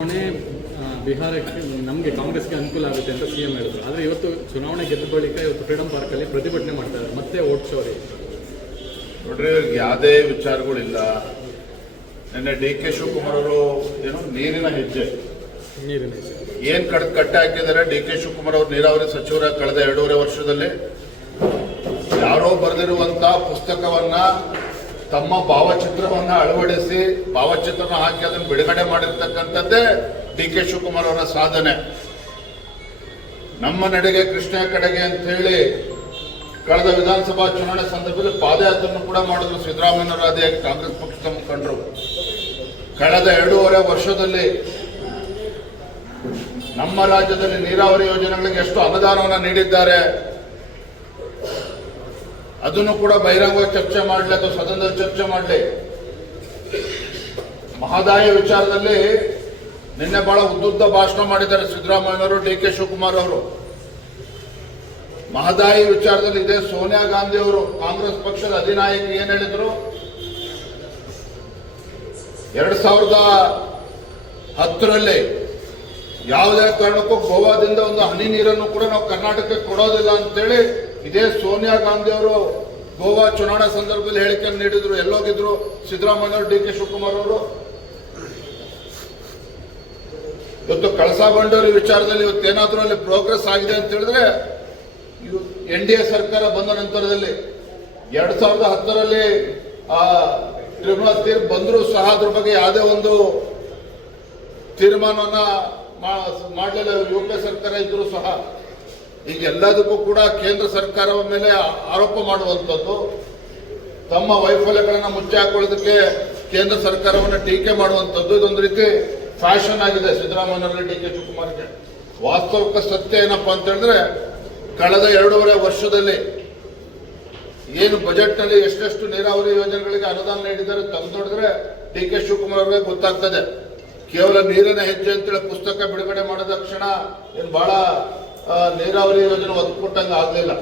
ಚುನಾವಣೆ ಬಿಹಾರಕ್ಕೆ ನಮಗೆ ಕಾಂಗ್ರೆಸ್ಗೆ ಅನುಕೂಲ ಆಗುತ್ತೆ ಅಂತ ಸಿ ಎಂ ಹೇಳಿದ್ರು. ಆದರೆ ಇವತ್ತು ಚುನಾವಣೆ ಗೆದ್ದ ಬಳಿಕ ಇವತ್ತು ಫ್ರೀಡಂ ಪಾರ್ಕಲ್ಲಿ ಪ್ರತಿಭಟನೆ ಮಾಡ್ತಾರೆ ಮತ್ತೆ ಓಟ್ ಶೋರಿ ನೋಡ್ರಿ ಯಾವುದೇ ವಿಚಾರಗಳಿಲ್ಲ. ನಿನ್ನೆ ಡಿ ಕೆ ಶಿವಕುಮಾರ್ ಅವರು ಏನು ನೀರಿನ ಹೆಜ್ಜೆ. ನೀರಿನ ಹೆಜ್ಜೆ. ಏನ್ ಕಡ್ ಕಟ್ಟೆ ಹಾಕಿದ್ದಾರೆ? ಡಿ ಕೆ ಶಿವಕುಮಾರ್ ಅವರು ನೀರಾವರಿ ಸಚಿವರ ಕಳೆದ ಎರಡೂವರೆ ವರ್ಷದಲ್ಲಿ. ಯಾರೋ ಬರೆದಿರುವಂತ ಪುಸ್ತಕವನ್ನ ತಮ್ಮ ಭಾವಚಿತ್ರವನ್ನು ಅಳವಡಿಸಿ, ಭಾವಚಿತ್ರನ ಹಾಕಿ ಅದನ್ನು ಬಿಡುಗಡೆ ಮಾಡಿರ್ತಕ್ಕಂಥದ್ದೇ ಡಿ ಕೆ ಶಿವಕುಮಾರ್ ಅವರ ಸಾಧನೆ. ನಮ್ಮ ನಡೆಗೆ ಕೃಷ್ಣ ಕಡೆಗೆ ಅಂತ ಹೇಳಿ ಕಳೆದ ವಿಧಾನಸಭಾ ಚುನಾವಣೆ ಸಂದರ್ಭದಲ್ಲಿ ಪಾದಯಾತ್ರೆಯನ್ನು ಕೂಡ ಮಾಡಿದ್ರು ಸಿದ್ದರಾಮಯ್ಯನವರ ಅದೇ ಕಾಂಗ್ರೆಸ್ ಪಕ್ಷದ ಮುಖಂಡರು. ಕಳೆದ ಎರಡೂವರೆ ವರ್ಷದಲ್ಲಿ ನಮ್ಮ ರಾಜ್ಯದಲ್ಲಿ ನೀರಾವರಿ ಯೋಜನೆಗಳಿಗೆ ಎಷ್ಟು ಅನುದಾನವನ್ನು ನೀಡಿದ್ದಾರೆ ಅದನ್ನು ಕೂಡ ಬಹಿರಂಗ ಚರ್ಚೆ ಮಾಡಲಿ, ಅಥವಾ ಸದನದಲ್ಲಿ ಚರ್ಚೆ ಮಾಡಲಿ. ಮಹದಾಯ ವಿಚಾರದಲ್ಲಿ ನಿನ್ನೆ ಬಹಳ ಉದ್ದುದ್ದ ಭಾಷಣ ಮಾಡಿದ್ದಾರೆ ಸಿದ್ದರಾಮಯ್ಯನವರು ಡಿ ಕೆ ಶಿವಕುಮಾರ್ ಅವರು. ಮಹದಾಯಿ ವಿಚಾರದಲ್ಲಿ ಇದೆ, ಸೋನಿಯಾ ಗಾಂಧಿ ಅವರು, ಕಾಂಗ್ರೆಸ್ ಪಕ್ಷದ ಅಧಿನಾಯಕಿ ಏನ್ ಹೇಳಿದ್ರು? ಎರಡ್ ಸಾವಿರದ ಹತ್ತರಲ್ಲಿ ಯಾವುದೇ ಕಾರಣಕ್ಕೂ ಗೋವಾದಿಂದ ಒಂದು ಹನಿ ನೀರನ್ನು ಕೂಡ ನಾವು ಕರ್ನಾಟಕಕ್ಕೆ ಕೊಡೋದಿಲ್ಲ ಅಂತೇಳಿ ಇದೇ ಸೋನಿಯಾ ಗಾಂಧಿ ಅವರು ಗೋವಾ ಚುನಾವಣಾ ಸಂದರ್ಭದಲ್ಲಿ ಹೇಳಿಕೆ ನೀಡಿದ್ರು, ಎಲ್ಲೋಗಿದ್ರು, ಸಿದ್ದರಾಮಯ್ಯ ಡಿ ಕೆ ಶಿವಕುಮಾರ್ ಅವರು. ಇವತ್ತು ಕಳಸಾ ಬಂಡೂರಿ ವಿಚಾರದಲ್ಲಿ ಇವತ್ತೇನಾದ್ರೂ ಅಲ್ಲಿ ಪ್ರೋಗ್ರೆಸ್ ಆಗಿದೆ ಅಂತ ಹೇಳಿದ್ರೆ ಎನ್ ಡಿ ಎ ಸರ್ಕಾರ ಬಂದ ನಂತರದಲ್ಲಿ ಎರಡ್ ಸಾವಿರದ ಹತ್ತರಲ್ಲಿ ಆ ಟ್ರಿಬ್ಯುನಲ್ ತೀರ್ಪು ಬಂದರೂ ಸಹ ಅದ್ರ ಬಗ್ಗೆ ಯಾವುದೇ ಒಂದು ತೀರ್ಮಾನವನ್ನ ಮಾಡಲಿಲ್ಲ. ಯು ಪಿ ಸರ್ಕಾರ ಇದ್ರೂ ಸಹ ಈಗ ಎಲ್ಲದಕ್ಕೂ ಕೂಡ ಕೇಂದ್ರ ಸರ್ಕಾರದ ಮೇಲೆ ಆರೋಪ ಮಾಡುವಂಥದ್ದು. ತಮ್ಮ ವೈಫಲ್ಯಗಳನ್ನು ಮುಚ್ಚಿ ಹಾಕೊಳ್ಳೋದಕ್ಕೆ ಕೇಂದ್ರ ಸರ್ಕಾರವನ್ನು ಟೀಕೆ ಮಾಡುವಂಥದ್ದು. ಇದೊಂದು ರೀತಿ ಫ್ಯಾಷನ್ ಆಗಿದೆ. ಸಿದ್ದರಾಮಯ್ಯನವರಲ್ಲಿ ಡಿ ಕೆ ಶಿವಕುಮಾರ್ಗೆ. ವಾಸ್ತವಿಕ ಸತ್ಯ ಏನಪ್ಪ ಅಂತ ಹೇಳಿದ್ರೆ, ಕಳೆದ ಎರಡೂವರೆ ವರ್ಷದಲ್ಲಿ ಏನು ಬಜೆಟ್ನಲ್ಲಿ ಎಷ್ಟೆಷ್ಟು ನೀರಾವರಿ ಯೋಜನೆಗಳಿಗೆ ಅನುದಾನ ನೀಡಿದ್ದಾರೆ ತಂದು ನೋಡಿದ್ರೆ ಡಿ ಕೆ ಶಿವಕುಮಾರ್ ಅವರಿಗೆ ಗೊತ್ತಾಗ್ತದೆ. ಕೇವಲ ನೀರಿನ ಹೆಜ್ಜೆ ಅಂತೇಳಿ ಪುಸ್ತಕ ಬಿಡುಗಡೆ ಮಾಡಿದ ಕ್ಷಣ ಏನು ಬಹಳ ನೀರಾವರಿ ಯೋಜನೆ ಒತ್ತು ಕೊಟ್ಟಂಗೆ ಆಗಲಿಲ್ಲ.